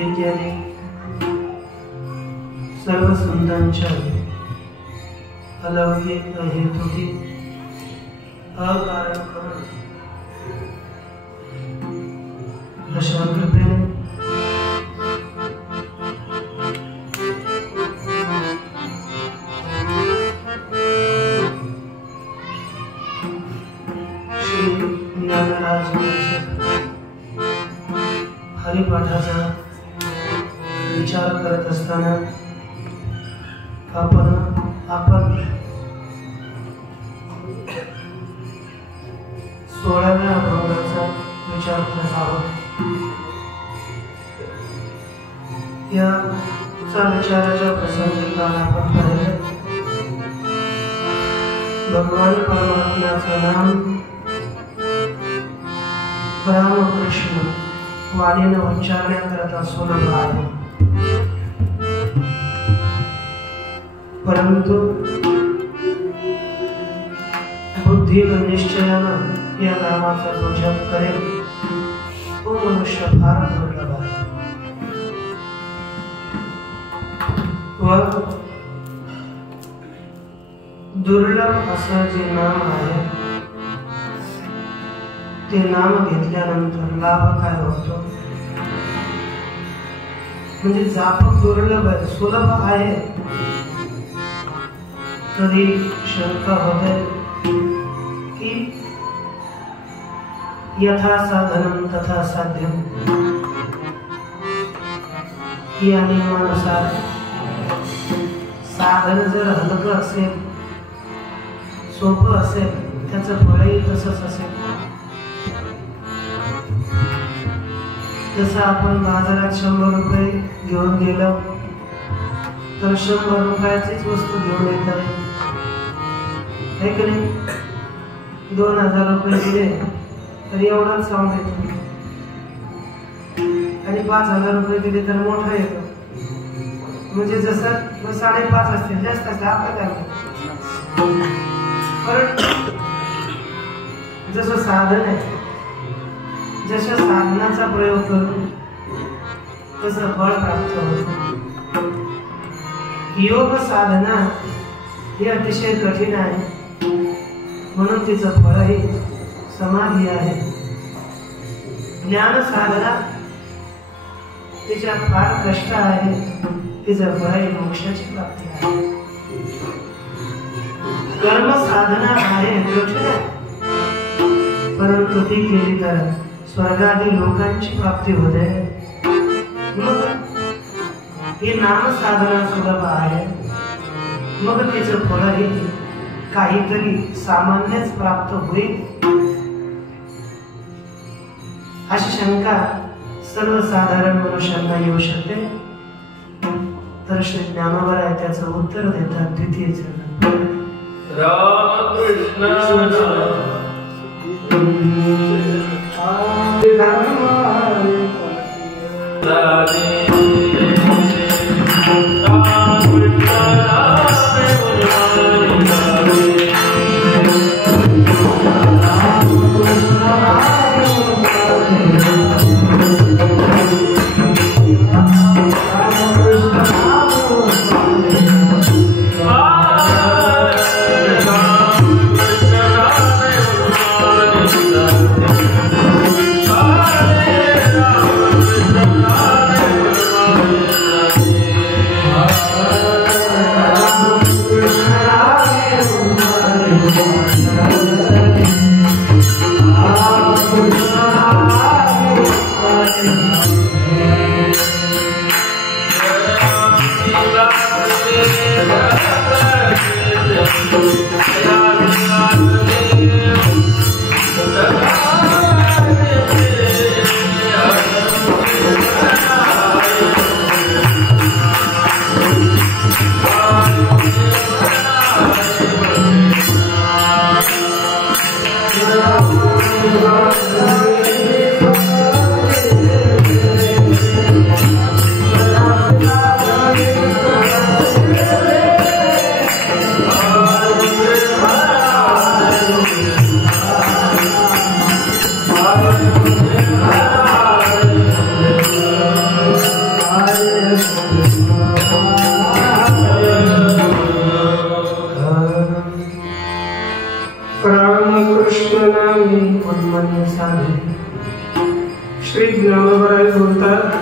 इत्यादी सर्व संतांच्या अलौकिक अहेतुकी अकारण करून अशा कृपेने श्री ज्ञानराज हरिपाठाचा विचार करत असताना आपण 16व्या अभंगाचा विचार करत आहोत। या विचाराच्या प्रसंगी काल आपण पाहिले भगवान परमात्म्याचं नाम रामकृष्ण वाणीने उच्चारण्याकरता सुलभ आहे, परंतु बुद्धी व निश्चयानं या नामाचा जो जप करेल तो मनुष्य फार दुर्लभ आहे व दुर्लभ असं जे नाम आहे ते नाम घेतल्यानंतर लाभ काय होतो, म्हणजे जापक दुर्लभ आहे, सुलभ आहे, तरी शंका होते की यथा साधनम तथा साध्यम या नियमानुसार साधन जर हलकं असेल, सोपं असेल, त्याचं फळही तसंच असेल। जसं आपण बाजारात 100 रुपये घेऊन गेलो तर 100 रुपयाचीच वस्तू घेऊन येत आहे, है की नाही? 2000 रुपये दिले तर एवढाच साऊंड येतो आणि 5000 रुपये दिले तर मोठा येतो, म्हणजे जसं 5.5 असते जास्त असते आपल्या जसं साधन आहे, जशा साधनाचा प्रयोग करून तसं फळ प्राप्त होतं। योग साधना ही अतिशय कठीण आहे, म्हणून तिचं फळही समाधी आहे। ज्ञान साधना तिच्यात फार कष्ट आहे, तिचं फळही मोक्षाची प्राप्ती आहे। कर्म साधना आहे कठीण आहे, परंतु ती केली तर स्वर्गादी लोकांची प्राप्ती होते। मग ही नाम साधना सुलभ आहे, मग तिचं फळही काहीतरी सामान्यच प्राप्त होईल अशी शंका सर्वसाधारण मनुष्यांना येऊ शकते। तर श्री ज्ञानोबा त्याचं उत्तर देतात द्वितीय चरण रामकृष्ण Hare श्री ज्ञानोबराय बोलतात,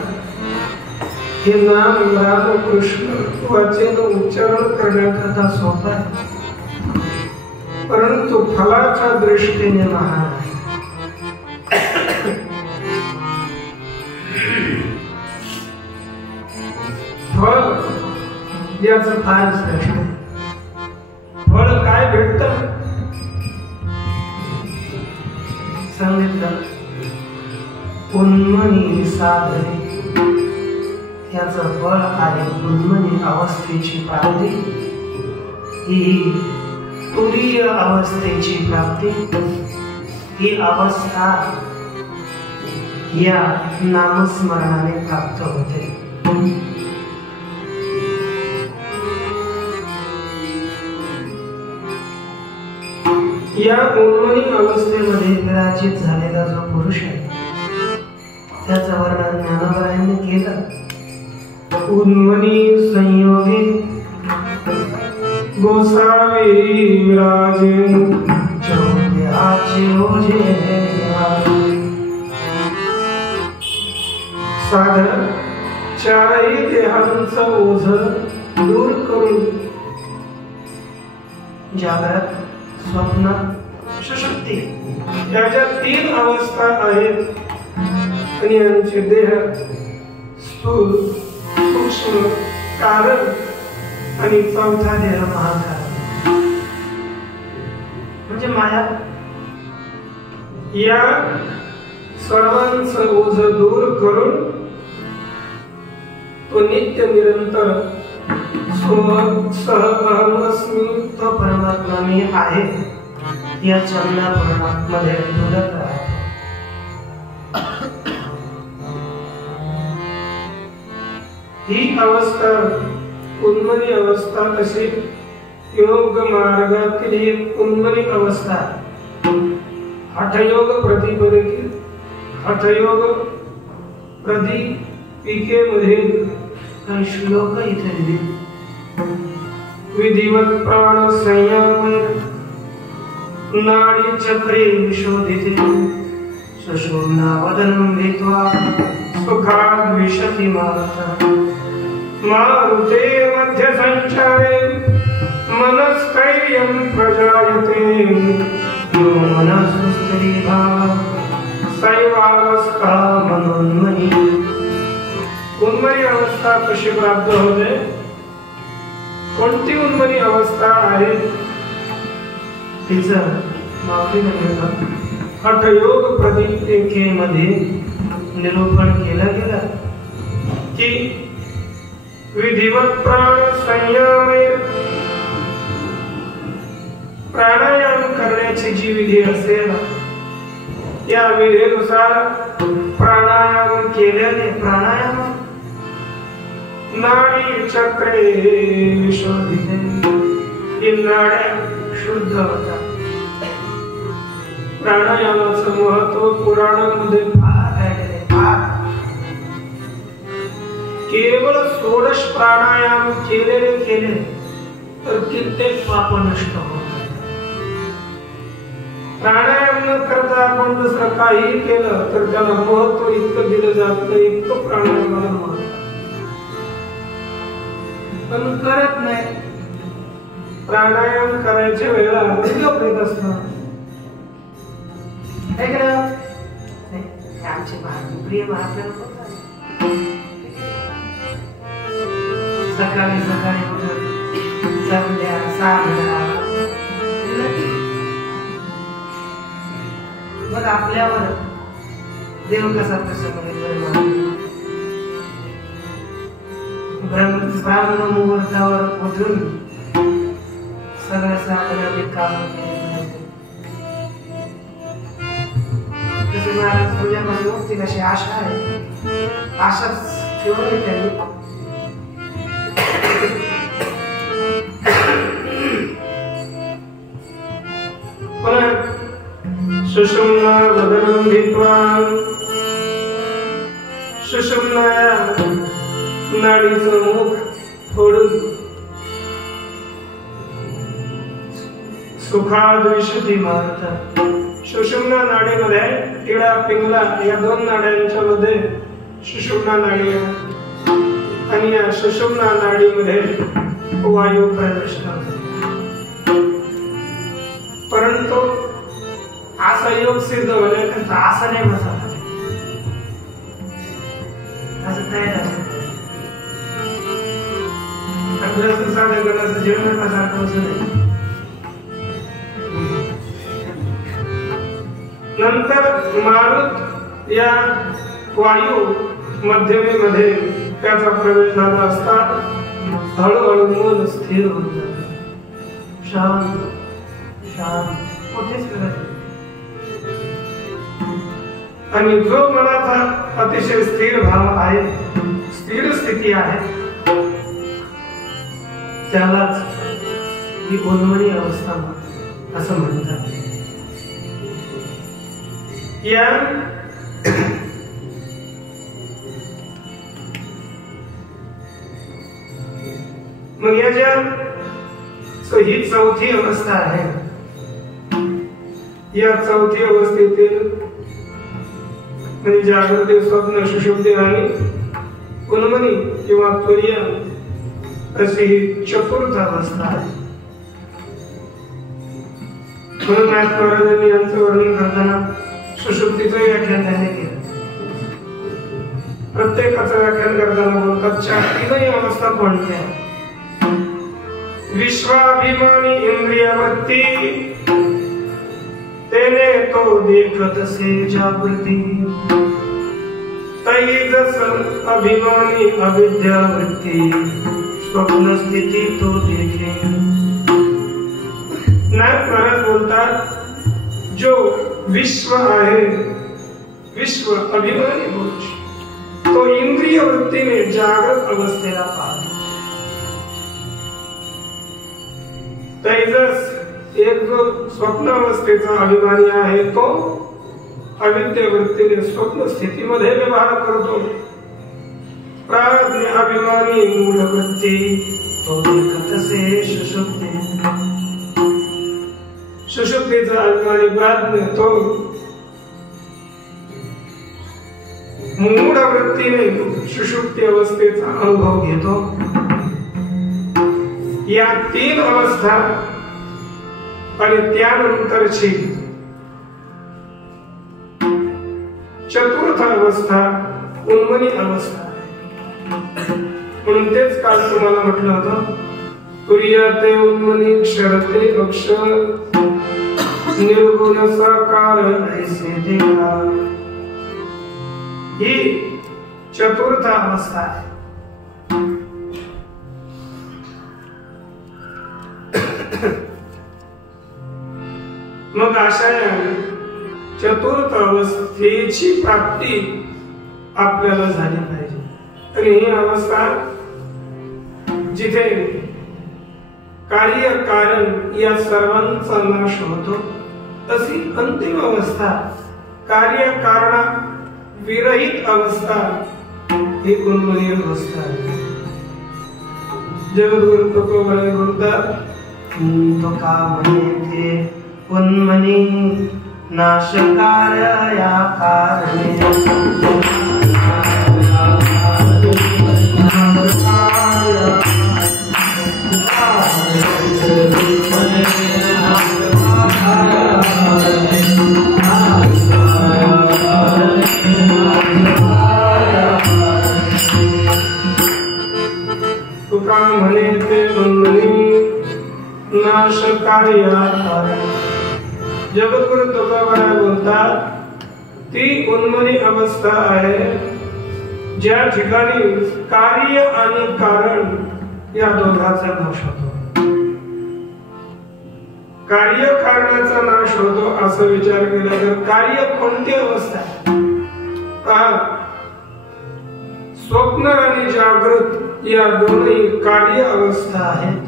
हे नाम राम कृष्ण वाचेन उच्चारण करण्याकरता सोपा आहे, परंतु फलाच्या दृष्टीने महान आहे. फळ याचं फार श्रेष्ठ आहे. फळ काय भेटतं सांगितलं, उन्मनी साधने. याचं फळ आहे उन्मनी अवस्थेची प्राप्ती. ही तुरीय अवस्थेची प्राप्ती. ही अवस्था या नामस्मरणाने प्राप्त होते. या उन्मनी अवस्थेमध्ये विराजित झालेला जो पुरुष आहे त्याचं वर्णन ज्ञानोबरायांनी केलं. उन्मनी संयोगी गोसावी विराजे चौद्याचे ओझे. साधन चारही देहांचं ओझ दूर करून जागृत, स्वप्न, सुषुप्ती याच्या 3 अवस्था आहेत. आणि यांचे देह स्थूल, सूक्ष्म, कारण आणि चौथा देह महाकारण म्हणजे माया. या सर्वांचं ओझ दूर करून तो नित्य निरंतर सहअहमस्मी, तो परमात्मा मी आहे या चंद्रामध्ये डुलत राहतो. ही अवस्था उन्मनी अवस्था अशी योग मार्गातील एक उन्मनी अवस्था. हठयोग प्रतिपदेतील हठयोग प्रदीपिकेमध्ये काही श्लोक इथे दिले. विधिवत प्राण संयम नाडी चक्रे विशोधिते सुषुम्ना वदनं भित्वा सुखाद् विशति मारुते. मारुते मध्य संचारे मनस्थैर्यं प्रजायते. यो मनस्स्त्री भाव सैवावस्था मनोन्मनी. उन्मनी अवस्था कशी प्राप्त होते? कोणती उन्मनी अवस्था आहे? तिचं माफी म्हणतात हठयोग प्रदीपिकेमध्ये निरूपण केलं गेलं की विधिवत प्राण संयमे, प्राणायाम करण्याची जी विधी असेल या विधीनुसार प्राणायाम केल्याने प्राणायाम नाडी चक्रे विशोधिते. नाड्या शुद्ध होतात. प्राणायामाचं महत्व पुराणामध्ये फार आहे. केवळ 16 प्राणायाम केले तर कित्येक पाप नष्ट होतात. प्राणायाम न करता आपण दुसरं काही केलं तर त्याला महत्व इतकं दिलं जात नाही, इतकं प्राणायामाला महत्व. पण करत नाही. प्राणायाम करायच्या वेळेला उद्योग येत असतात. आमचे प्रिय महाप्रभू सकाळी उठून संध्या साधना मग आपल्यावर देव कसा प्रसन्न. ब्राह्मण मुहूर्तावर उठून सगळं साधना काम केले. तसे महाराज पूजापासून मुक्ती कशी आशा आहे, आशाच ठेवली त्यांनी. सुषुम्ना वदनं भित्वा, सुषुम्ना नाडीचं मुख फोडून सुखाद् विशति मारता सुषुम्ना नाडीमध्ये टिळा पिंगला या दोन नाड्यांच्या मध्ये सुषुम्ना नाडी आहे आणि या सुषुम्ना नाडीमध्ये वायू प्रवेश करतो. परंतु असा योग सिद्ध होणे असं नाही बसा असं काय आपल्याला साधन करण्याचं जेवण सारखं असं नाही. नंतर मारुत या वायू मध्यमेमध्ये त्याचा प्रवेश झाला असता हळूहळू मन स्थिर होत जाते. शांत शांत कुठेच फिरत आणि जो मनाचा अतिशय स्थिर भाव आहे, स्थिर स्थिती आहे, त्यालाच ही उन्मनी अवस्था असं म्हणतात. या मग याच्या ही चौथी अवस्था आहे. या चौथी अवस्थेतील म्हणजे जागृती, स्वप्न, सुषुप्ती आणि उन्मनी किंवा तुर्य अशी ही चतुर्थ अवस्था आहे. म्हणून महाराजांनी यांचं वर्णन करताना सुषुप्तीचं व्याख्यान त्याने केलं. प्रत्येकाचं व्याख्यान करताना बोलतात तीनही अवस्था कोणत्या? विश्वाभिमानी इंद्रियवृत्ती तेने तो देखत से जागृती, तैजस अभिमानी अविद्यावृत्ती स्वप्न स्थिती तो देखे. नाथ महाराज बोलतात जो विश्व आहे, विश्व अभिमानी पुरुष, तो इंद्रिय वृत्तीने जागृत अवस्थेला पाहतो. तैजस एक जो स्वप्न अवस्थेचा अभिमानी आहे तो अविद्या वृत्तीने स्वप्न स्थितीमध्ये व्यवहार करतो. प्राज्ञ अभिमानी मूढ वृत्ती तो देखत से सुषुप्ती, सुषुप्तीचा अभिमानी प्राज्ञ तो मूढ वृत्तीने सुषुप्ती अवस्थेचा अनुभव घेतो. या तीन अवस्था आणि त्यानंतरची चतुर्थ अवस्था उन्मनी अवस्था. म्हणून तेच काल तुम्हाला म्हटलं होतं तुर्याते उन्मनी क्षरते अक्षर निर्गुण साकार ऐसे देखा. ही चतुर्थ अवस्था आहे. मग अशा चतुर्थ अवस्थेची प्राप्ती आपल्याला झाली पाहिजे. आणि ही अवस्था जिथे कार्य कारण या सर्वांचा नाश होतो तशी अंतिम अवस्था कार्य कारणा विरहित अवस्था ही उन्मनी अवस्था आहे. जगद्गुरु तुकोबाराय बोलतात तो का म्हणे उन्मनी नाश कार्य या कारणे तुका म्हणे ते उन्मनी नाश कार्य या कारणे. जगद्गुरु तुकोबाराय बोलतात ती उन्मनी अवस्था आहे ज्या ठिकाणी कार्य आणि कारण या दोघांचा नाश होतो. कार्य कारणाचा नाश होतो असं विचार केला तर कार्य कोणती अवस्था आहे? पहा, स्वप्न आणि जागृत या दोन्ही कार्य अवस्था आहेत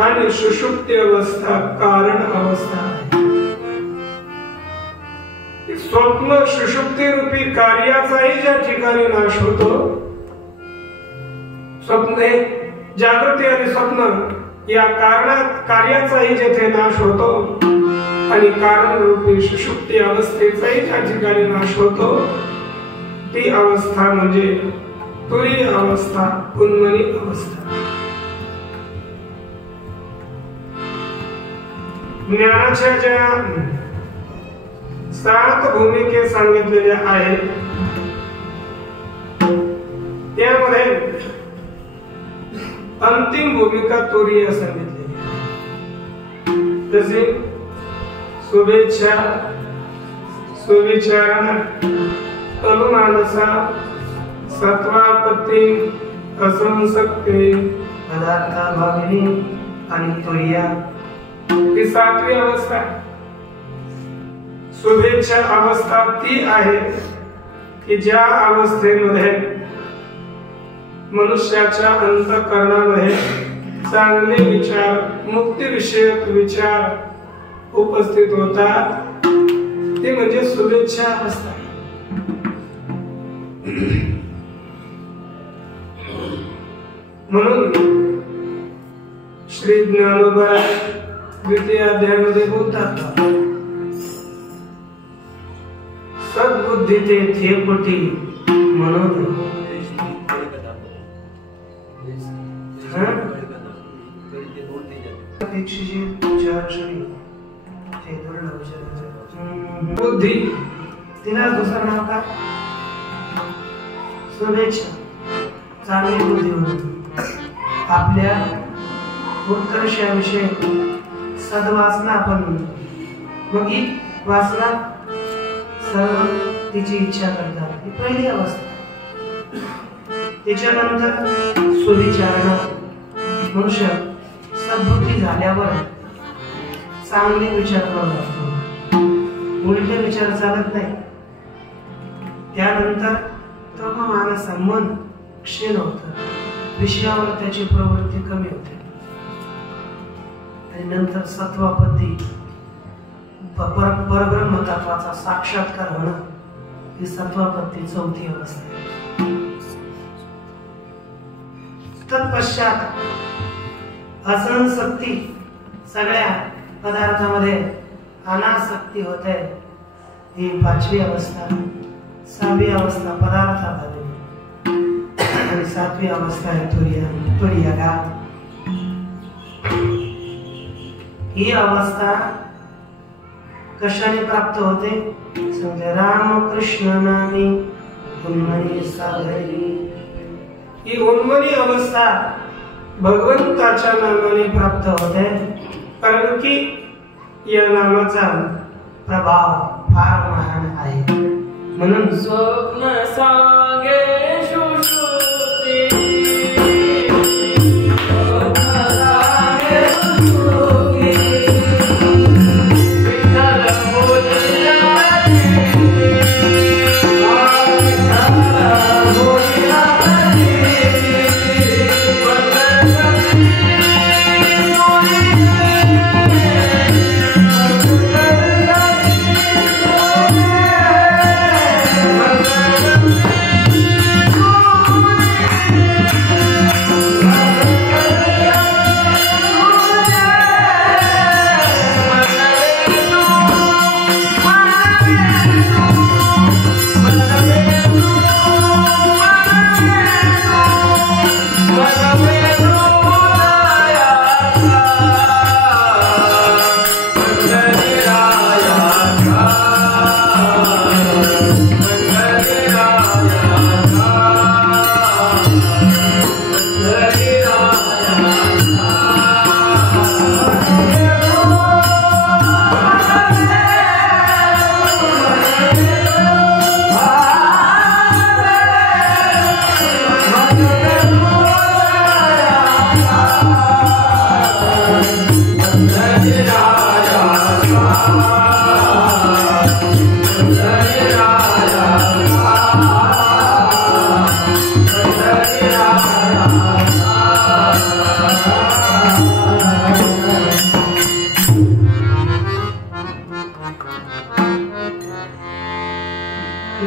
आणि सुषुप्ती अवस्था कारण अवस्था आहे. स्वप्न सुषुप्ती रूपी कार्याचाही ज्या ठिकाणी नाश होतो, स्वप्ने जागृती आणि स्वप्न या कारणात कार्याचाही जेथे नाश होतो आणि कारण रूपी सुषुप्ती अवस्थेचाही त्या ठिकाणी नाश होतो। ती अवस्था म्हणजे तुरीय अवस्था, उन्मनी अवस्था। ज्ञानाच्या ज्या 7 भूमिके सांगितलेल्या आहेत त्यामध्ये अंतिम भूमिका तुरीय सांगितलेली आहे। जसे शुभेच्छा, सुविचारण, अनुमानसा, सत्वापत्ती, असंसक्ती, पदार्थाभाविनी आणि तुर्या ही 7वी अवस्था। शुभेच्छा अवस्था ती आहे की ज्या अवस्थेमध्ये मनुष्याच्या अंतःकरणामध्ये चांगले विचार, मुक्तिविषयक विचार उपस्थित होतात, ते म्हणजे शुभेच्छा अवस्था। म्हणून श्री ज्ञानोबा द्वितीय अध्यायामध्ये बोलतात, सद्बुद्धी ते थेपुटी म्हणून बुद्धी, तिला दुसरं नाव काय? शुभेच्छा, चांगली बुद्धी म्हणून आपल्या उत्कर्षाविषयी सद्वासना आपण मग ही वासना सर्व तिची इच्छा करतात, ही पहिली अवस्था। त्याच्यानंतर सुविचारणा, मनुष्य सद्बुद्धी झाल्यावर चांगले विचार करू लागतो, उलटे विचार चालत नाही। त्यानंतर तो मानस मन क्षीण होतं, विषयावर त्याची प्रवृत्ती कमी होते आणि नंतर सत्वापत्ती, परब्रह्म तत्वाचा साक्षात्कार होणं, ही सत्वापत्ती 4थी अवस्था आहे। तत्पश्चात असंसक्ती, सगळ्या पदार्थामध्ये अनासक्ती होते, ही 5वी अवस्था। 6वी अवस्था पदार्थाभावी आणि 7वी अवस्था आहे तुर्या। ही अवस्था कशाने प्राप्त होते? समजा रामकृष्ण नामी उन्मनी सागरी, ही उन्मनी अवस्था भगवंताच्या नामाने प्राप्त होते, कारण की या नामाचा प्रभाव फार महान आहे। म्हणून स्वप्न सांगे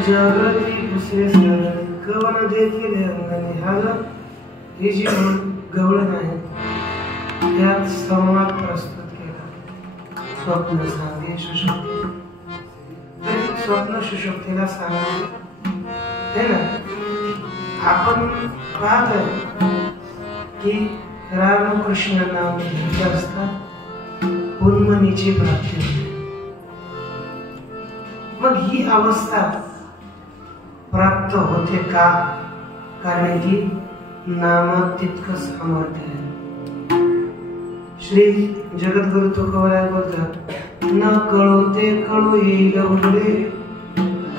जागृती दुसरे सरळ कवन देखील अंगाने हाल, हे जी गवळण आहे त्यात संवाद प्रस्तुत केला। स्वप्न सांगे सुषुप्ती, तरी स्वप्न सुषुप्तीला सांगा है ना. आपण पाहतोय की रामकृष्ण नाम घेतले असता उन्मनीची प्राप्ती होते. मग ही अवस्था प्राप्त होते का? कारण की नामात तितकं सामर्थ्य आहे. श्री जगद्गुरु तुकोबाराय बोलतात, न कळो ते कळो येईल उघडे,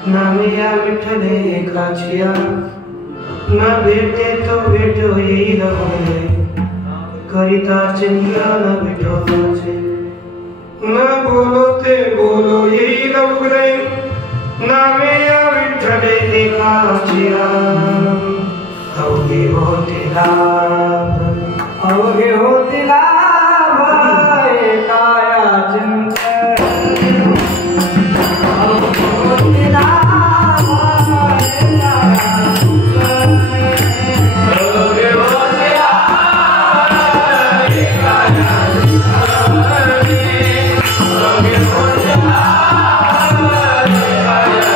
नामे या विठ्ठले एकाचिया, न भेटे तो भेट येईल उघडे, करिता चिंतन विठोबाचे. न बोलो ते बोलो येईल उघडे, नामे या विठ्ठले एकाचिया, अवघे होते लाभ, अवघे होते लाभ, एकाया चिंतन, अवघे होते लाभ, एकाया चिंतन, अवघे होते लाभ, एकाया चिंतन, अवघे होते लाभ, एकाया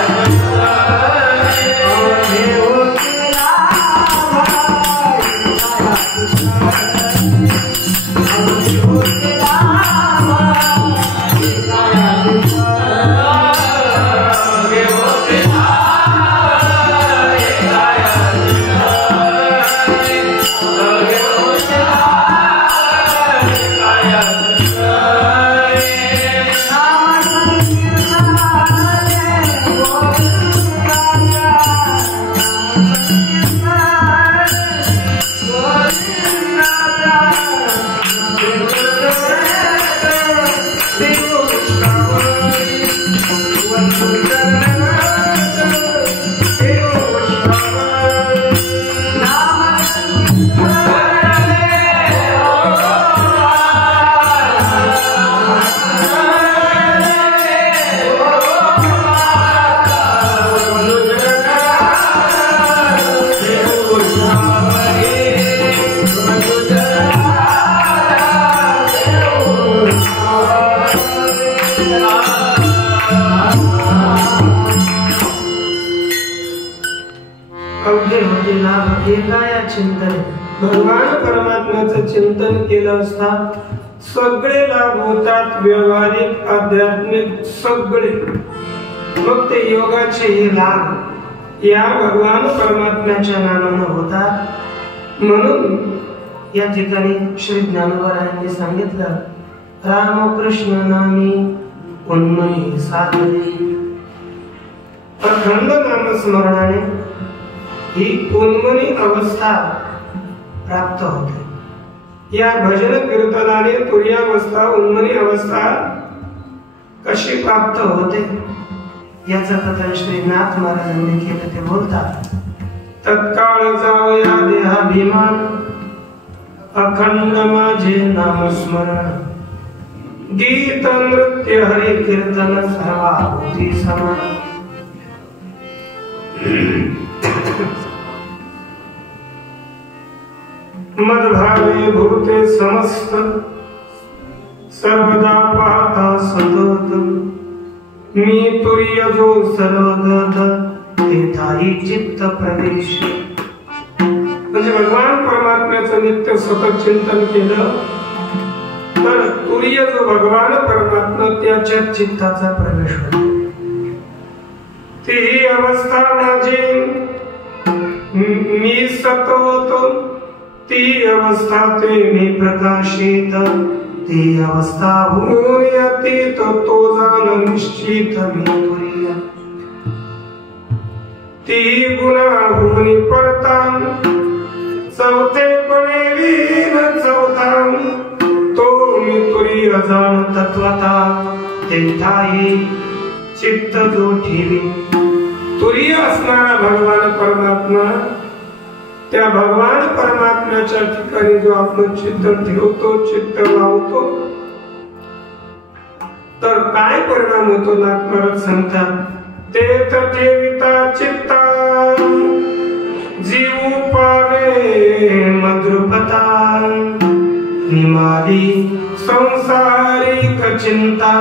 चिंतन, अवघे होते भगवान परमात्म्याचं चिंतन केलं असता सगळे लाभ होतात, व्यवहारिक आध्यात्मिक सगळे. मग ते योगाचे हे लाभ या भगवान परमात्म्याच्या नामानं होतात. म्हणून या ठिकाणी श्री ज्ञानोबरायांनी सांगितलं, रामकृष्ण नामी उन्मनी साधने. अखंड नामस्मरणाने ही उन्मनी अवस्था प्राप्त होते. या भजन कीर्तनाने तुर्यावस्था उन्मनी अवस्था कशी प्राप्त होते याचं कथन श्री नाथ महाराजांनी केलं. ते बोलतात, तत्काळ जावया देहाभिमान, अखंड माझे नामस्मरण, गीत नृत्य हरि कीर्तन सर्वाभूती समान. मदभावे भूते समस्त, सर्वदा पाहता सतत, मी तुर्य जो सर्वगत, तेथाही चित्त प्रवेश. म्हणजे भगवान परमात्म्याचं नित्य सतत चिंतन केलं तर तुर्य जो भगवान परमात्मा त्याच्या चित्ताचा प्रवेश होतो. ती अवस्था माझी मी सतत, ती अवस्था ते मी प्रकाशित, ती अवस्था होऊन अतीत तो जाण निश्चित मी तुर्य. ती गुणाहून पडता चौथेपणे वीण चौथा, तो मी तुर्य जाण तत्वता, तेथाही चित्त जो ठेवी. तुर्य असणारा भगवान परमात्मा, त्या भगवान परमात्म्याच्या ठिकाणी जो आपलं चित्त ठेवतो, चित्त लावतो, तर काय परिणाम होतो नाथ महाराज सांगतात, तेथ ठेविता चित्ता, जीव पावे मधुरपता, निमाली संसारिक चिंता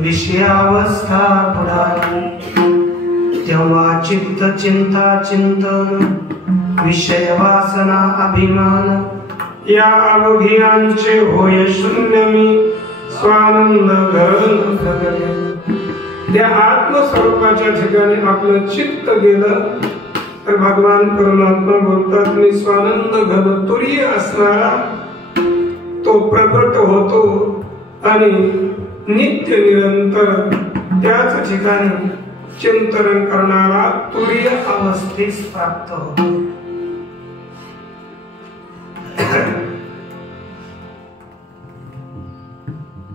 विषयावस्था बुडाली, तेव्हा चित्त चिंता चिंतन विषय वासना अभिमान या अवघियांचे होय शून्य मी स्वानंद घन प्रगटे. त्या आत्मस्वरूपाच्या ठिकाणी आपलं चित्त गेलं तर भगवान परमात्मा बोलतात मी स्वानंद घन तुरीय असणारा तो प्रकट होतो आणि नित्य निरंतर त्याच ठिकाणी चिंतन करणारा तुरीय अवस्थेस प्राप्त होतो.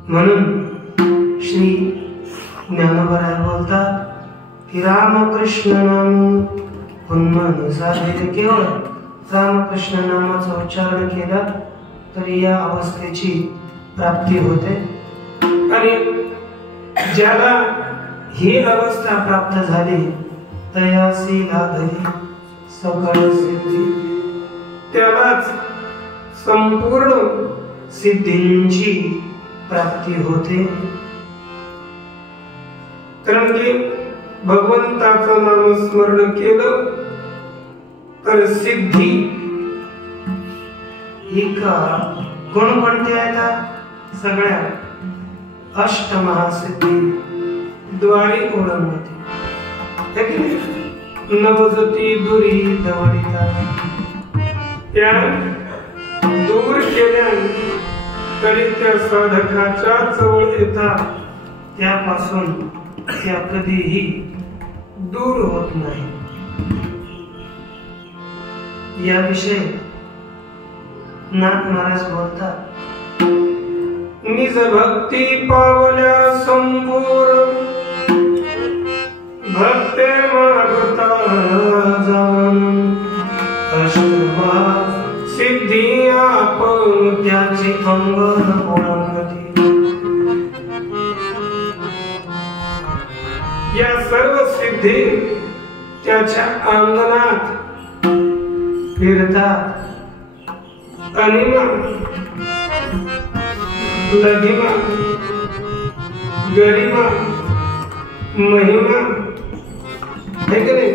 म्हणून श्री ज्ञानोबराय बोलतात की रामकृष्ण नाम पुन्हा साधे. केवळ रामकृष्ण नामाचं उच्चारण केलं तरी या अवस्थेची प्राप्ती होते. आणि ज्याला ही अवस्था प्राप्त झाली तयासी लाभली सकळ सिद्धी, त्यालाच संपूर्ण सिद्धींची प्राप्ती होते. कारण की भगवंताचं नामस्मरण केलं तर सिद्धी ही का कोणकोणत्या आहेत? सगळ्या अष्टमहासिद्धी द्वारी ओळंगते. नवजती दुरी दवडिता, त्या दूर केल्या तरी त्या साधकाच्या जवळ येतात, त्यापासून त्या कधीही दूर होत नाही. याविषयी नाथ महाराज बोलतात निज भक्ती पावल्या संपूर्ण भक्ते मागता जाण अष्टमा सिद्धी आपण त्याचे अंगण ओळंगती. या सर्व सिद्धी त्याच्या अंगणात फिरतात. अनिमा लघिमा गरिमा महिमा है की नाही?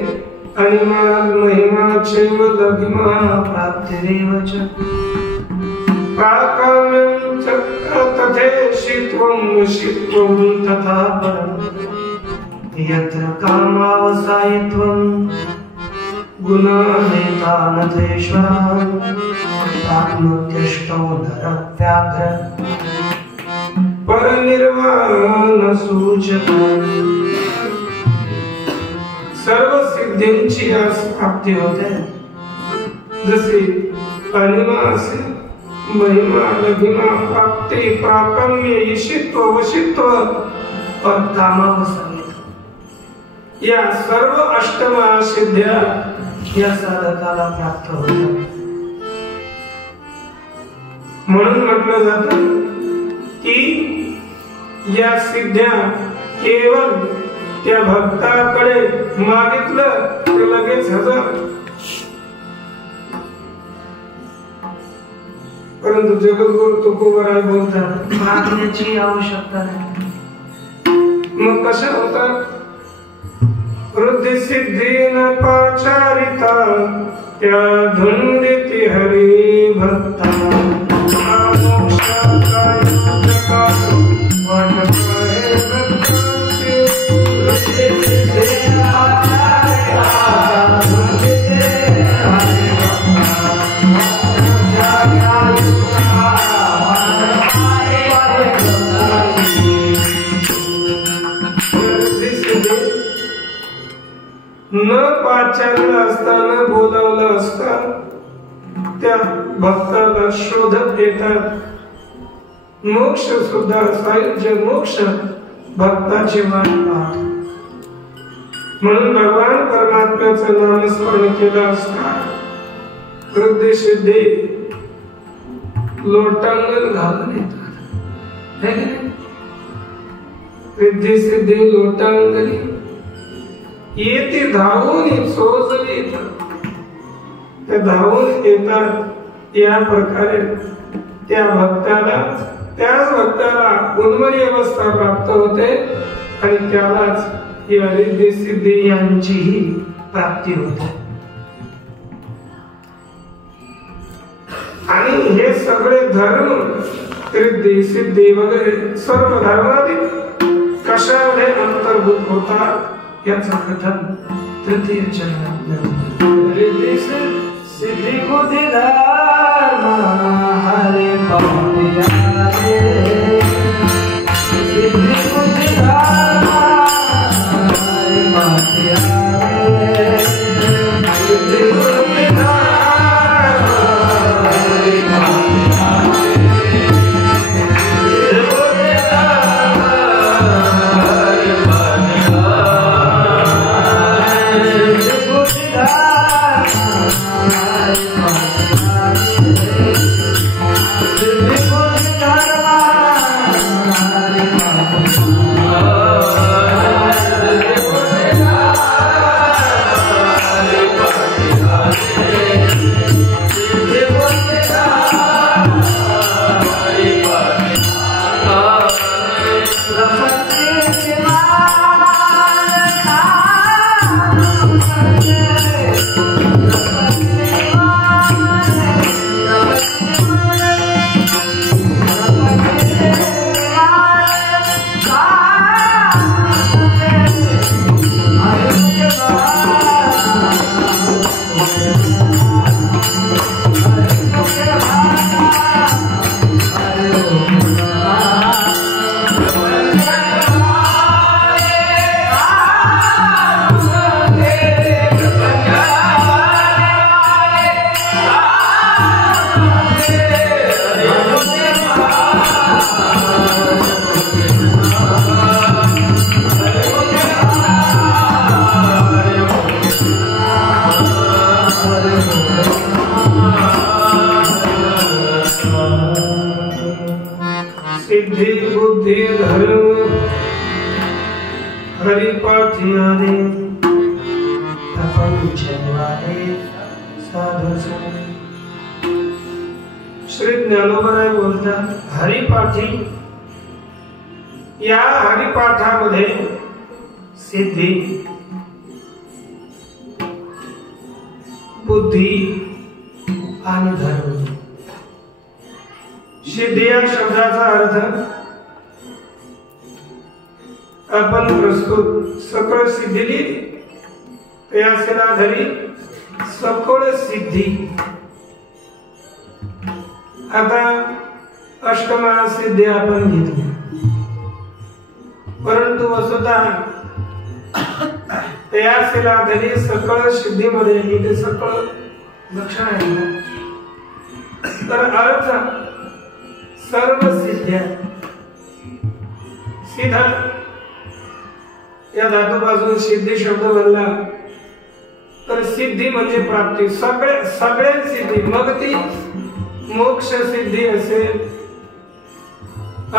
अनिमा महिमा चैव लघिमा प्राप्तिरेवच प्राकाम्यं च तथेशित्वं शित्वं तथा परं यत्र कामावसायित्वं गुणानेता नथेश्वरः आत्मत्यष्टो नरव्याघ्र परनिर्वाण सूचकं. सर्व सिद्धींची प्राप्ती होते. जसे अनिमा असेल, महिमा लघिमा प्राप्ती प्राकम्य ईशित्व वशित्व और कामावसायित्व या सर्व अष्टमहासिद्ध्या या साधकाला प्राप्त होतात. म्हणून म्हटलं जातं की या सिद्ध्या केवळ त्या भक्ताकडे मागितलं तर लगेच हजर. परंतु जगद्गुरु तुकोबराय बोलतात मागण्याची आवश्यकता नाही. मग कशा होतात? वृद्धी सिद्धी न पाचारिता त्या धुंदिती हरी भक्ता न पाचारलं असताना बोलावलं असता त्या भक्ताला शोधत येतात. मोक्ष सुद्धा सायुज्य मोक्ष भक्ताची वाट पाहत. म्हणून भगवान परमात्म्याचं नामस्मरण केलं असता वृद्धी सिद्धी लोटांगण घालून येतात. रिद्धी सिद्धी लोटांगणी येते धावून सोजली येतात. त्या धावून येतात. या प्रकारे त्या भक्ताला त्याच भक्ताला उन्मनी अवस्था प्राप्त होते आणि त्यालाच ही रिद्धी सिद्धी यांचीही प्राप्ती होते. आणि हे सगळे धर्म रिद्धी सिद्धी वगैरे सर्व धर्मादी कशामध्ये अंतर्भूत होतात याचं कथन तृतीय चरणात. रिद्धी सिद्धी बुद्धी धर्म हरे पापिया रे. सिद्धी बुद्धी धर्म हरे पापिया रे. सिद्धी बुद्धी धर्म हरे पापिया रे. सिद्धी बुद्धी धर्म हरे पापिया रे. सिद्धी बुद्धी धर्म हरे पापिया रे. सिद्धी बुद्धी धर्म हरे पापिया सिद्धी बुद्धी धर्म हरिपाठिया रे. प्रपंचवाले साधू श्री ज्ञानोबराय बोलतात हरिपाठी. या हरिपाठामध्ये सिद्धी बुद्धी आणि धर्म. सिद्धी या शब्दाचा अर्थ आपण प्रस्तुत सकळ सिद्धी लिहिली त्याला धरी सकळ सिद्धी. आता अष्टमा सिद्धी आपण घेतली परंतु वस्तुतः त्याला धरी सकळ सिद्धीमध्ये इथे सकळ लक्षण आहे ना. तर अर्थ सर्व सिद्ध्या सीधा या धातूपासून सिद्धी शब्द बनला तर सिद्धी म्हणजे प्राप्ती. सगळे सिद्धी मग ती मोक्ष सिद्धी असेल,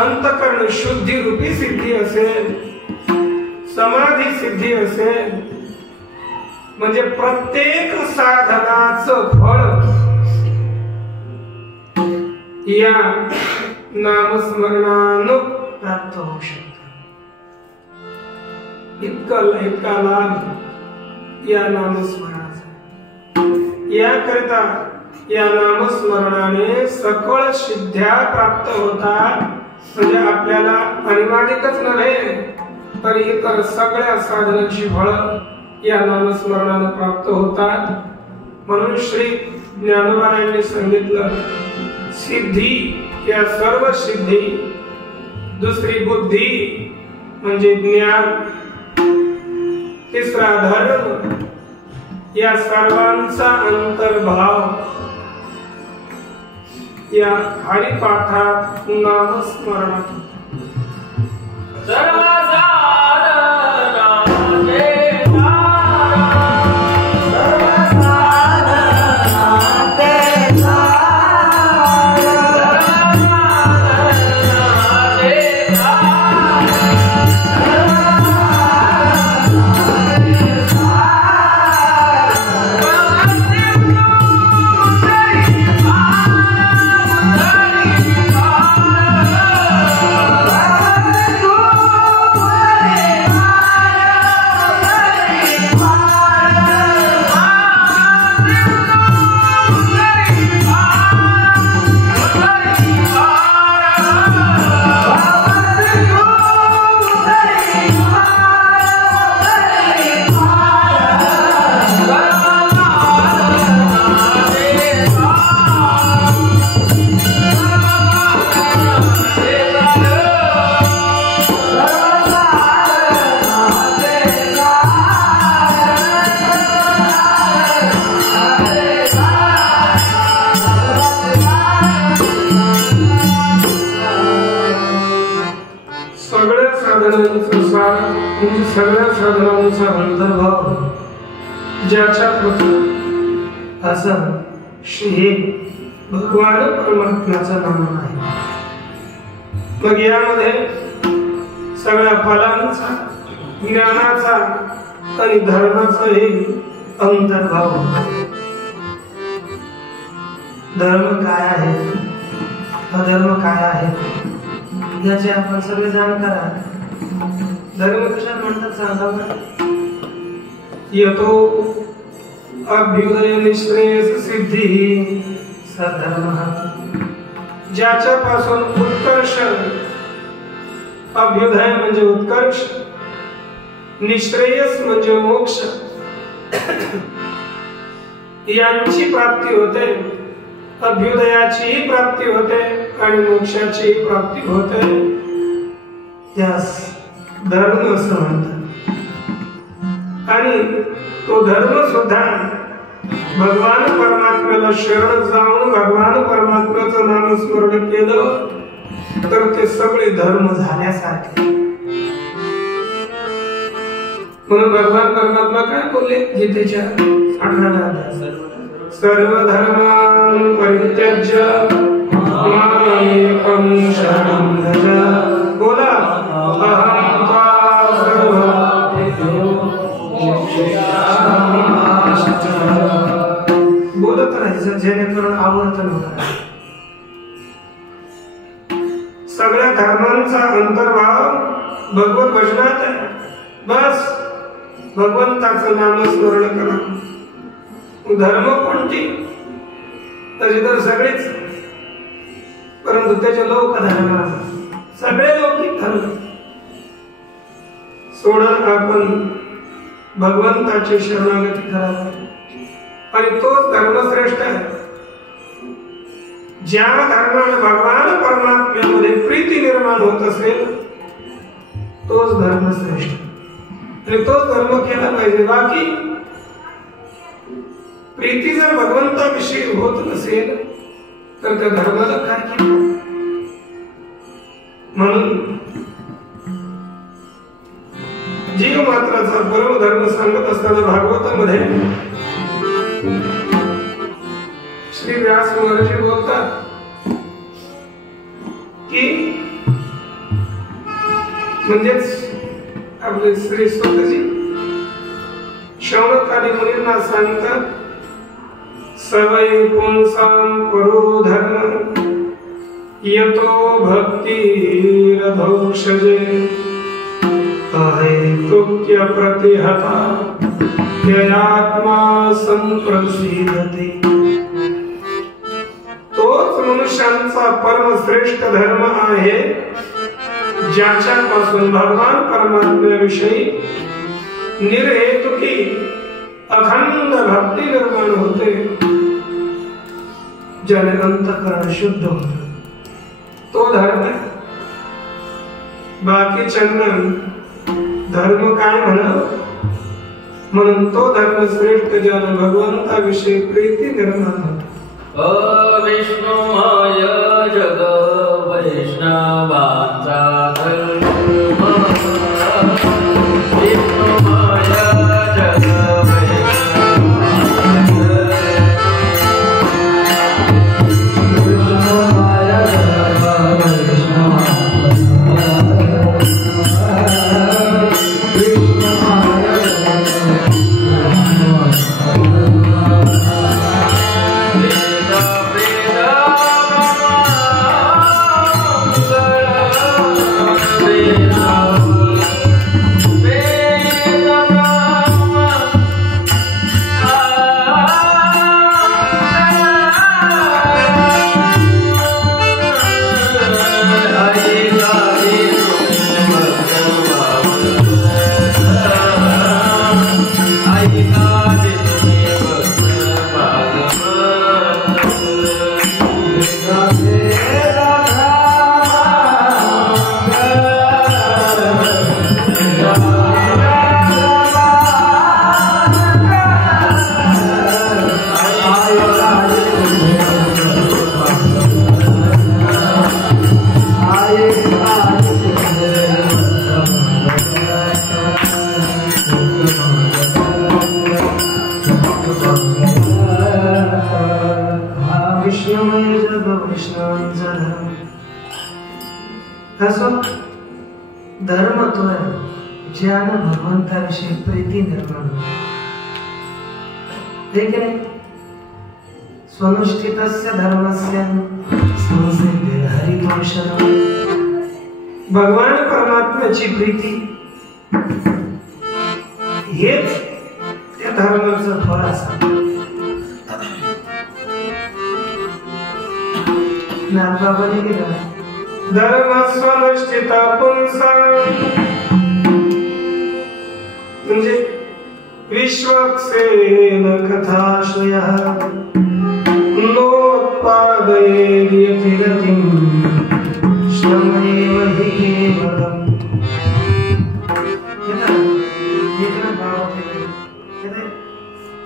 अंतकरण शुद्धी रूपी सिद्धी असेल, समाधी सिद्धी असेल, म्हणजे प्रत्येक साधनाचं फळ या नामस्मरणानं प्राप्त होऊ शकतं. इतका लाभ या नामस्मरणाचा. याकरिता या नामस्मरणाने सकळ सिद्ध्या प्राप्त होतात. म्हणजे आपल्याला अनिवार्यच नव्हे तर इतर सगळ्या साधनांची फळ या नामस्मरणाने प्राप्त होतात. म्हणून श्री ज्ञानोबारायांनी सांगितलं सिद्धी या सर्व सिद्धी, दुसरी बुद्धी म्हणजे ज्ञान, तिसरा धर्म, या सर्वांचा अंतर्भाव या हरिपाठात नामस्मरणात. नामांचा अंतर्भाव ज्याच्यात असं हे भगवान परमात्म्याचं नाम आहे. मग यामध्ये सगळ्या फलांचा, ज्ञानाचा आणि धर्माचा हे अंतर्भाव. धर्म काय आहे, अधर्म काय आहे याचे आपण सगळे जाणकार आहात. धर्म कशाला म्हणतात सांगा बरं. यतो अभ्युदय निश्रेयस सिद्धी सधर्म. ज्याच्यापासून उत्कर्ष, अभ्युदय म्हणजे उत्कर्ष, निश्रेयस म्हणजे मोक्ष यांची प्राप्ती होते. अभ्युदयाचीही प्राप्ती होते आणि मोक्षाचीही प्राप्ती होते. त्यास धर्म असं म्हणतात. आणि तो धर्म सुद्धा भगवान परमात्म्याला शरण जाऊन भगवान परमात्म्याचं नामस्मरण केलं तर ते सगळे धर्म झाल्यासारखे. म्हणून भगवान परमात्मा काय बोलले गीतेच्या 18व्या अध्यायात, सर्व धर्मान् परित्यज्य मामेकं शरणं व्रज. बोला अहं त्वा सर्व बोलत राहायचं जेणेकरून आवर्तन होणार. सगळ्या धर्मांचा अंतर्भाव भगवत वचनात आहे. बस भगवंताचं नामस्मरण करा. धर्म कोणती तर सगळेच, परंतु त्याचे लोक धर्म, सगळे लौकिक धर्म सोडून आपण भगवंताची शरणागती करावी आणि तोच धर्मश्रेष्ठ आहे. ज्या धर्माने भगवान परमात्म्यामध्ये प्रीती निर्माण होत असेल तोच धर्मश्रेष्ठ आणि तोच धर्म केला पाहिजे. बाकी प्रीती जर भगवंताविषयी होत नसेल तर त्या धर्माला काय केलं. म्हणून जीव मात्राचा परमधर्म सांगत असताना भागवतामध्ये श्री व्यास महर्षी बोलतात की म्हणजेच आपले श्री स्वतःजी शौनकादी मुनींना सांगतात, सवै पुंसां परो धर्म यतो भक्तिरधोक्षजे अहेतुक्य प्रतिहता ययात्मा संप्रसीदते. तोच मनुष्यांचा परमश्रेष्ठ धर्म आहे ज्याच्यापासून भगवान परमात्म्याविषयी निर्हेतुकी अखंड भक्ती निर्माण होते, ज्याने अंतःकरण शुद्ध होत. तो धर्म आहे. बाकी चंदन धर्म काय म्हणा, म्हणून तो धर्म श्रेष्ठ ज्याने भगवंताविषयी प्रीती निर्माण होते. विष्णुमाय जग वैष्णवांचा धर्म. विष्णुमाय जग असो धर्म तो आहे ज्यानं भगवंताविषयी प्रीती निर्माण होते. स्वनुष्ठितस्य धर्मस्य संसिद्धिर् हरितोषणम्. भगवान परमात्म्याची प्रीती हेच त्या धर्माचं फळ असतं. नाथबाबांनी केलं धर्म स्वनुष्ठिता पुंसा म्हणजे विश्वक्सेन कथाश्रयः नोत्पादयेद्यतिरतिं श्रमेव हि केवलम्.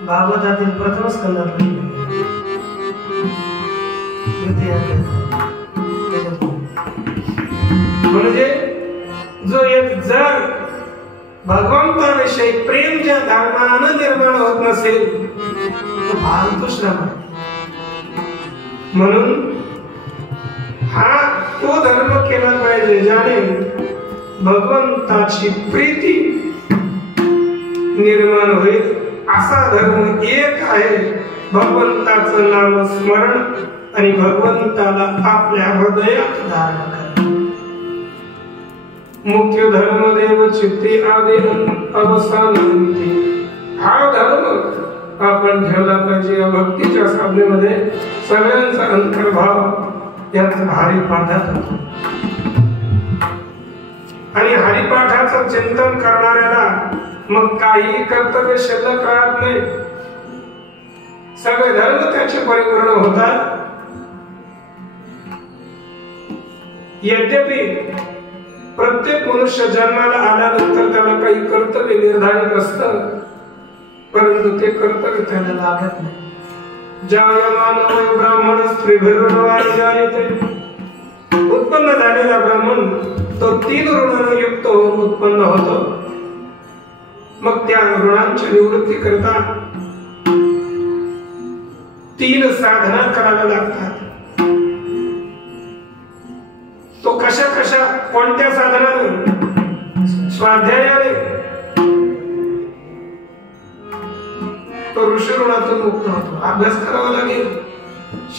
भागवतातील प्रथम स्कंदात म्हणजे जो एक जर भगवंताविषयी प्रेम ज्या धर्मानं निर्माण होत नसेल तो फालतू श्रम आहे. म्हणून हा तो धर्म केला पाहिजे ज्याने भगवंताची प्रीती निर्माण होईल. असा धर्म एक आहे भगवंताचं नाम स्मरण आणि भगवंताला आपल्या हृदयात धारण करणे. मुख्य धर्म देव चित्ती आदि अवसानंती. हा धर्म आपण ठेवला पाहिजे या भक्तीच्या साधनेमध्ये. सगळ्यांचा अंतर्भाव याचा हरिपाठात होतो आणि हरिपाठाचं चिंतन करणाऱ्याला मग काही कर्तव्य शिल्लक राहत नाही. सगळे धर्म त्याचे परिपूर्ण होतात. यद्यपि प्रत्येक मनुष्य जन्माला आल्यानंतर त्याला काही कर्तव्य निर्धारित असतं परंतु ते कर्तव्य त्याला लागत नाही. जायमानो ब्राह्मण स्त्रीभिर्वाजायते. उत्पन्न झालेला ब्राह्मण तो 3 ऋणांनी युक्त होऊन उत्पन्न होतो. मग त्या ऋणांची निवृत्ती करता 3 साधना कराव्या लागतात. तो कशा कशा कोणत्या साधनाने? स्वाध्यायाने तो ऋषी ऋणातून मुक्त होतो. अभ्यास करावा लागेल.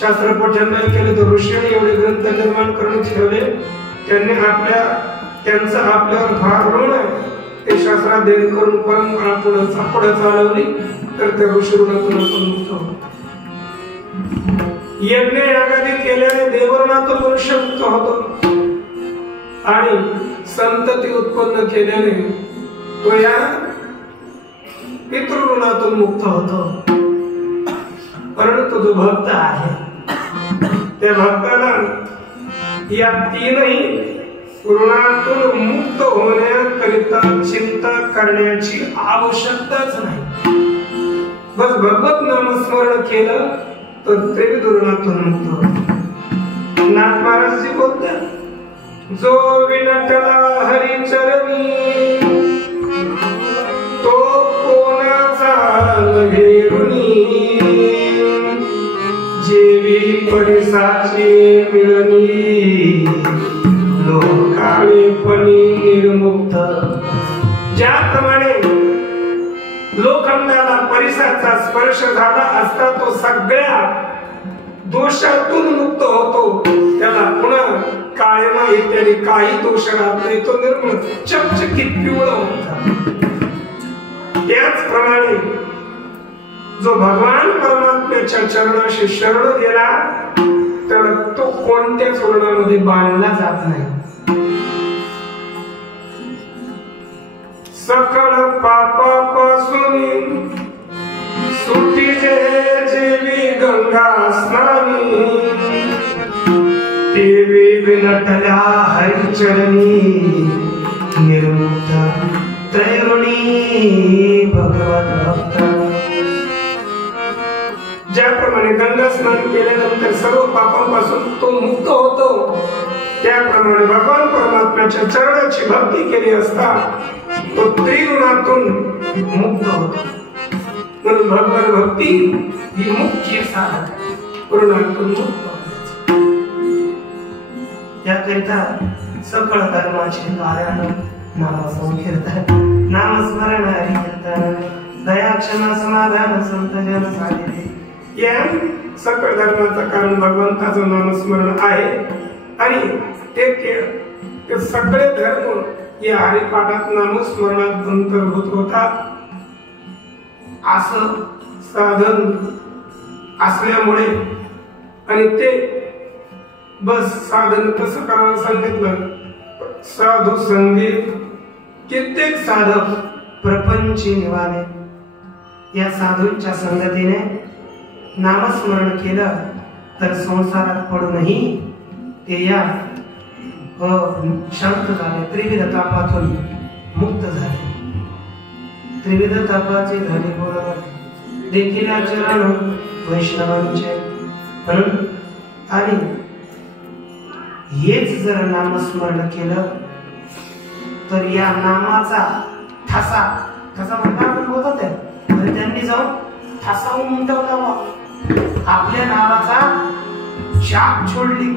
शास्त्र पठण नाही केले तर ऋषीने एवढे ग्रंथ निर्माण करून ठेवले. त्यांनी त्यांचं आपल्यावर फार ऋण आहे. ते शास्त्राध्ययन करून परंपरा पुढे चालवली तर त्या ऋषी ऋणातून मुक्त होतो. यज्ञ यागादी केल्याने देवऋणातून मनुष्य मुक्त होतो आणि संतती उत्पन्न केल्याने तो या पितृऋणातून मुक्त होतो. परंतु जो भक्त आहे त्या भक्ताला या 3ही ऋणातून मुक्त होण्याकरिता चिंता करण्याची आवश्यकताच नाही. बस भगवत नामस्मरण केलं तर त्रिविध ऋणातून मुक्त होतो. नाथ महाराजजी बोलतात जो विनटला हरिचरणी तो कोणाचा नव्हे ऋणी. जेवी परिसाचे मिळणी लोकाळेपणी निर्मुक्त. ज्याप्रमाणे लोखंडाला परिसाचा स्पर्श झाला असता तो सगळ्या दोषातून मुक्त होतो. त्याला पुन्हा काळेमा इत्यादी काही दोष राहत नाही. तो निर्मळ चकचकीत पिवळा होता. त्याचप्रमाणे जो भगवान परमात्म्याच्या चरणाशी शरण गेला तर तो कोणत्याच ऋणामध्ये बांधला जात नाही. सकळ पापापासून सुटी जेवी गंगा स्नानी देवी विनटल्या हरिचरणी निर्मुक्त त्रैरुणी भगवत भक्त. ज्याप्रमाणे गंगा स्नान केल्यानंतर सर्व पापांपासून तो मुक्त होतो त्याप्रमाणे भगवान परमात्म्याच्या चरणाची भक्ती केली असता तो त्रिगुणातून मुक्त होतो. म्हणून भगवत भक्ती ही मुख्य साधन ऋणातून मुक्त होण्याचं. याकरिता सकळ धर्माचे कारण नाम संकीर्तन नामस्मरण हरी कीर्तन दया क्षमा समाधान संत जन साधिते। या सकळ धर्माचं कारण भगवंताचं नामस्मरण आहे आणि ते सगळे धर्म या हरिपाठात नामस्मरणात अंतर्भूत होतात। असं साधन असल्यामुळे आणि ते बस साधन कसं करायला सांगितलं, साधू संगीत कित्येक साधक प्रपंची निवाले या साधूंच्या संगतीने नामस्मरण केलं तर संसारात पडूनही ते या शांत झाले, त्रिविध तापातून मुक्त झाले। त्रिविध तापाचे झाले बरोबर देखील आचरण वैष्णवांचे म्हणून आणि हेच जर नामस्मरण केलं तर या नामाचा ठसा म्हणता आपण बोलत आहे तर त्यांनी जाऊन ठसावून उमटवला, आपल्या नावाचा छाप छोडली,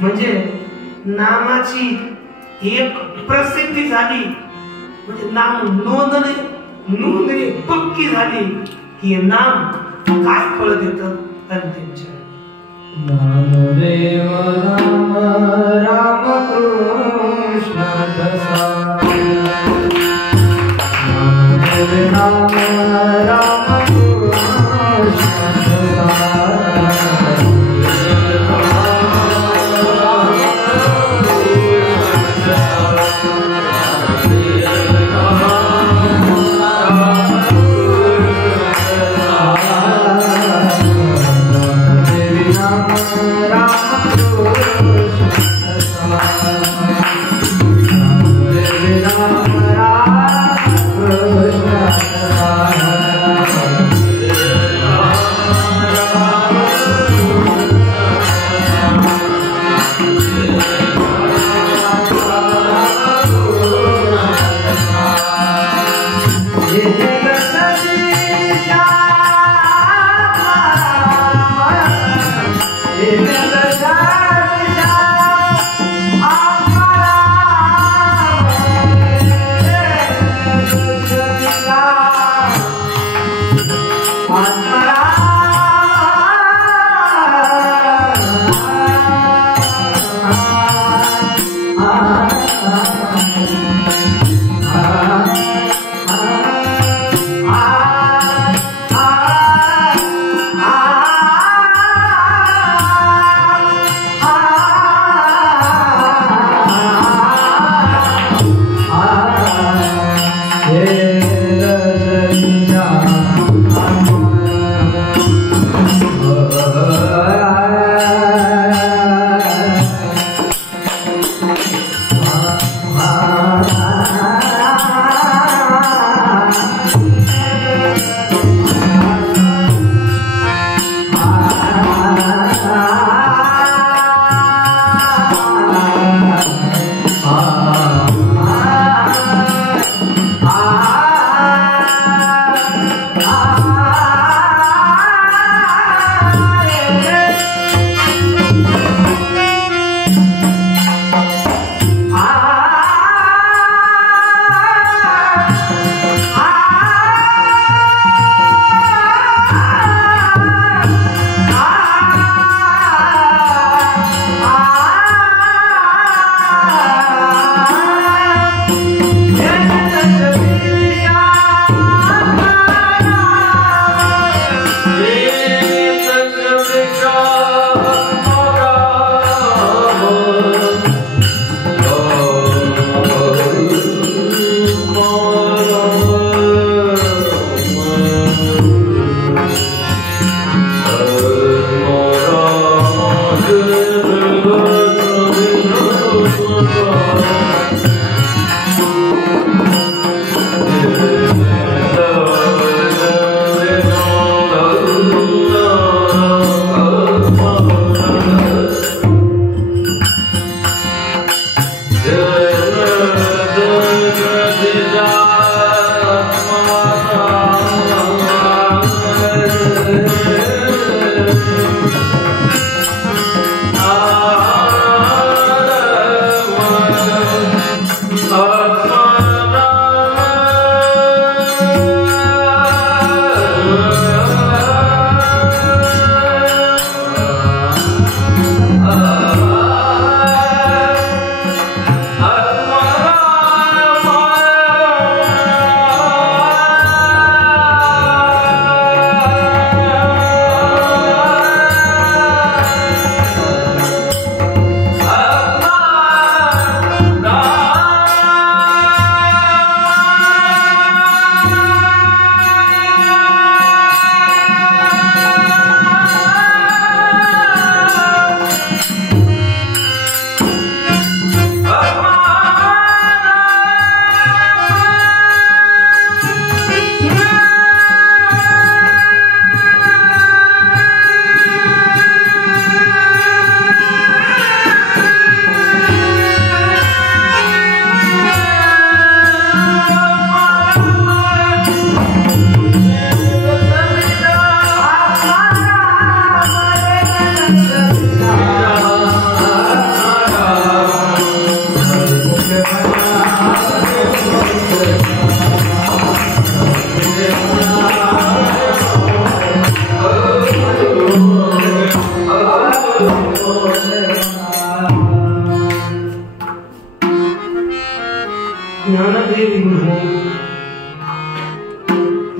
म्हणजे नामाची एक प्रसिद्धी झाली, म्हणजे नाम नोंदणी पक्की झाली की हे नाम काय फळ देतं अंतिमच्या नामदेव राम राम कृष्ण नामदेव राम राम Krishna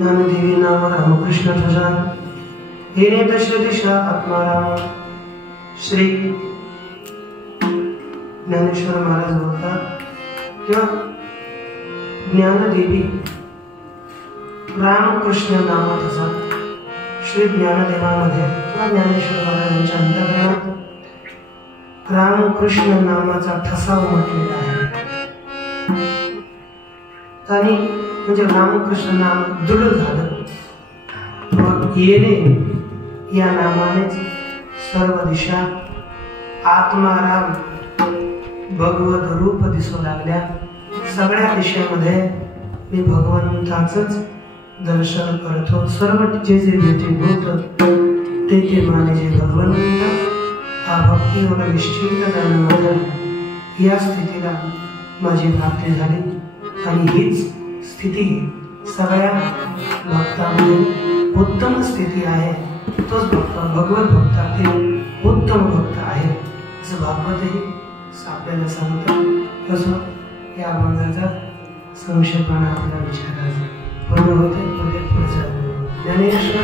ज्ञानदेवी नाम रामकृष्ण ध्वजा हेने दश दिशा आत्माराम। श्री ज्ञानेश्वर महाराज बोलतात किंवा ज्ञानदेवी रामकृष्ण नाम ध्वजा। श्री ज्ञानदेवामध्ये किंवा ज्ञानेश्वर महाराजांच्या अंतर्गत रामकृष्ण नामाचा ठसा उमटलेला आहे। आणि म्हणजे रामकृष्ण नाम दृढ झालं व येणे या नामानेच सर्व दिशा आत्माराम भगवत रूप दिसू लागल्या। सगळ्या दिशेमध्ये मी भगवंताचंच दर्शन करतो। सर्व जे जे भेटीभूत ते माने जे भगवंत हा भक्ती व निश्चित जाणून या स्थितीला माझी प्राप्ती झाली। आणि हीच स्थिती सगळ्या भक्तांमध्ये उत्तम स्थिती आहे। तोच भक्त भगवत भक्तातील उत्तम भक्त आहे असं भागवतही आपल्याला सांगतं। तसं या अभंगाचा संक्षेपाने आपला विचारायचा पूर्ण होते। पुढे ज्ञानेश्वर